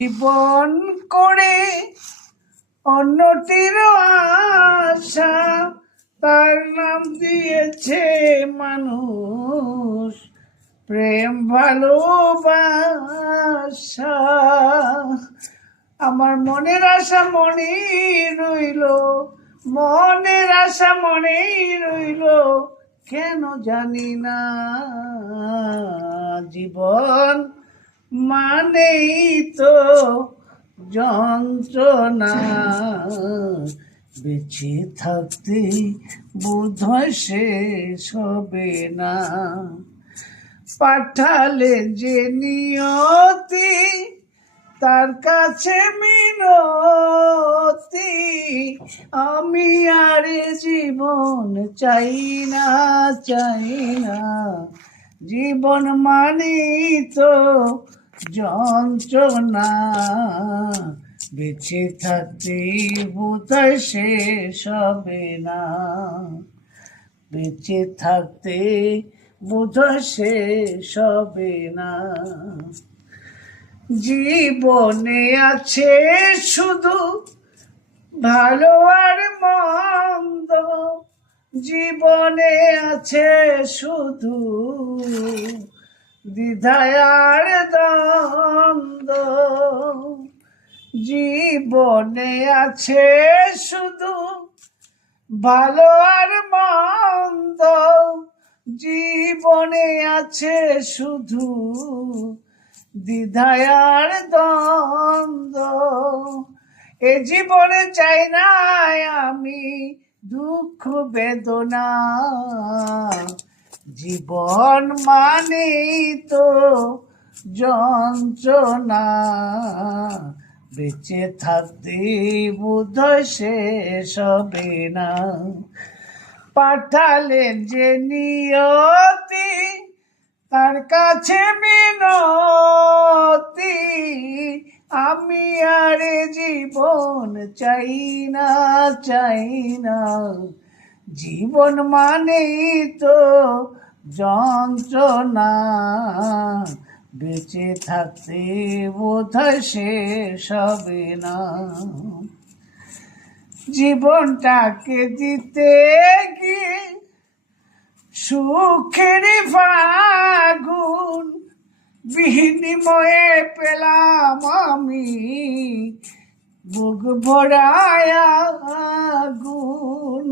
জীবন করে অন্যটির আশা, তার নাম দিয়েছে মানুষ প্রেম ভালোবাসা। আমার মনের আশা মনেই রইল, মনের আশা মনেই রইল, কেন জানি না। জীবন মানেই তো যন্ত্রণা, বেঁচে থাকতে বোধহয় শেষ হবে না। পাঠালে যে নিয়তি, তার কাছে মিনতি, আমি আর জীবন চাই না, চাই না। জীবন মানেই তো যন্ত্রণা, বেঁচে থাকতে বোধহয় শেষ হবে না। বেঁচে থাকতে বোধহয় শেষ হবে না। জীবনে আছে শুধু ভালো আর মন্দ, জীবনে আছে শুধু দ্বিধায় আর দ্বন্দ্ব, জীবনে আছে শুধু ভালো আর মন্দ, জীবনে আছে শুধু দ্বিধায় আর দ্বন্দ্ব। এ জীবনে চাই না আমি দুঃখ বেদনা, জীবন মানেই তো যন্ত্রণা, বেঁচে থাকতে বোধহয় শেষ হবে না। পাঠালেন যে নিয়তি, তার কাছে মিনতি, আমি আর জীবন চাই না, চাই না। জীবন মানেই তো যন্ত্রণা, বেঁচে থাকতে বোধহয় শেষ হবে না। জীবনটাকে দিতে গিয়ে সুখের ফাগুন বিনিময়ে পেলাম আমি বুক ভরায় আগুন।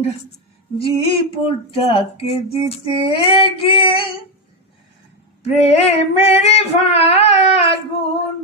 জীবনটাকে দিতে গিয়ে প্রেমের ফাগুন